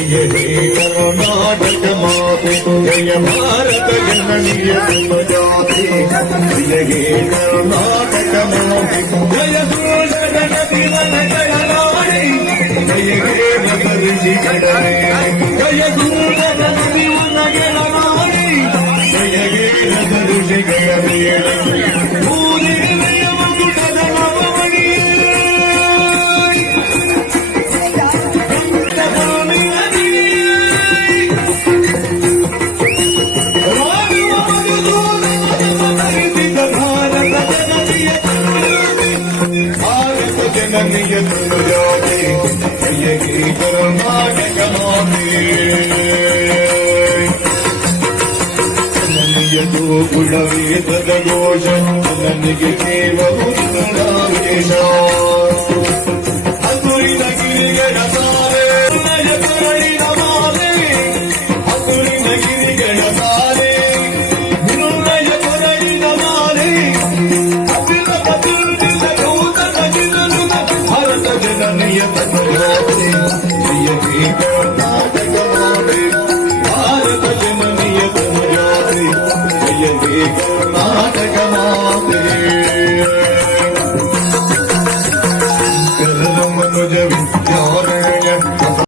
जय हे कर्नाटक माते जय भारत जननीय सुजाते जय हे कर्नाटक माते जय सूरज नदी वन जय राणी जय हे भद्र ऋषि कड़े जय सूरज नदी वन जय राणी जय हे भद्र ऋषि कड़े पूरे मुकुटद नवमणि जननीय सुजाते जय हे कर्नाटक माते जननीय गोकुल ವೇದದ ಘೋಷ ನನಗೆ ಕೇವಲ ನಾವೇಶ ಅಸುರಿನ ಗಿರಿಗಳ